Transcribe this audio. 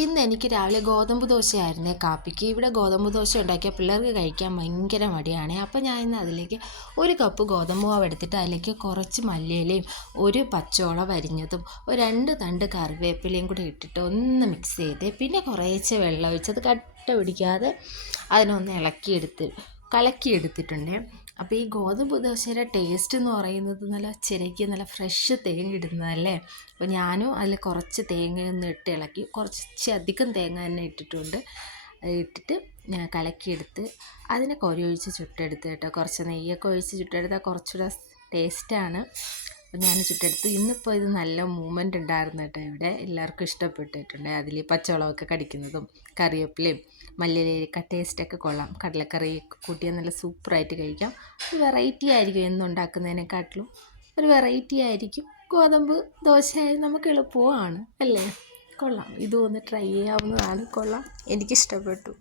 ഇന്ന് എനിക്ക് രാവിലെ ഗോതമ്പ് ദോശയായിരുന്നേ കാപ്പിക്ക്. ഇവിടെ ഗോതമ്പ് ദോശ ഉണ്ടാക്കിയാൽ പിള്ളേർക്ക് കഴിക്കാൻ ഭയങ്കര മടിയാണ്. അപ്പോൾ ഞാൻ ഇന്ന് അതിലേക്ക് ഒരു കപ്പ് ഗോതമ്പ് മാവ് എടുത്തിട്ട് അതിലേക്ക് കുറച്ച് മല്ലിയിലയും ഒരു പച്ചോള വരിഞ്ഞതും ഒരു രണ്ട് തണ്ട് കറിവേപ്പിലയും കൂടി ഇട്ടിട്ട് ഒന്ന് മിക്സ് ചെയ്ത് പിന്നെ കുറേശ്ശെ വെള്ളം ഒഴിച്ചത് കട്ട പിടിക്കാതെ അതിനൊന്ന് ഇളക്കിയെടുത്ത് കലക്കിയെടുത്തിട്ടുണ്ട്. അപ്പോൾ ഈ ഗോതമ്പ് ദോശയുടെ ടേസ്റ്റ് എന്ന് പറയുന്നത് നല്ല ചിരയ്ക്ക് നല്ല ഫ്രഷ് തേങ്ങ ഇടുന്നതല്ലേ അപ്പോൾ ഞാനും അതിൽ കുറച്ച് തേങ്ങ ഒന്ന് ഇട്ട് ഇളക്കി കുറച്ച് അധികം തേങ്ങ തന്നെ ഇട്ടിട്ടുണ്ട്. ഇട്ടിട്ട് കലക്കിയെടുത്ത് അതിനെ കൊരി ഒഴിച്ച് ചുട്ടെടുത്ത് കേട്ടോ. കുറച്ച് നെയ്യൊക്കെ ഒഴിച്ച് ചുട്ടെടുത്താൽ കുറച്ചുകൂടെ ടേസ്റ്റാണ് അപ്പോൾ ഞാൻ ചുട്ടെടുത്തു. ഇന്നിപ്പോൾ ഇത് നല്ല മൂവ്മെന്റ് ഉണ്ടായിരുന്നു കേട്ടോ ഇവിടെ. എല്ലാവർക്കും ഇഷ്ടപ്പെട്ടിട്ടുണ്ട്. അതിൽ പച്ചവളമൊക്കെ കടിക്കുന്നതും കറിവേപ്പിലയും മല്ലിയിലയൊക്കെ ടേസ്റ്റൊക്കെ കൊള്ളാം. കടലക്കറി കൂട്ടിയാൽ നല്ല സൂപ്പറായിട്ട് കഴിക്കാം. ഒരു വെറൈറ്റി ആയിരിക്കും എന്നുണ്ടാക്കുന്നതിനെക്കാട്ടിലും ഒരു വെറൈറ്റി ആയിരിക്കും. ഗോതമ്പ് ദോശ നമുക്ക് എളുപ്പമാണ് അല്ലേ? കൊള്ളാം. ഇതും ഒന്ന് ട്രൈ ചെയ്യാവുന്നതാണ്. കൊള്ളാം. എനിക്കിഷ്ടപ്പെട്ടു.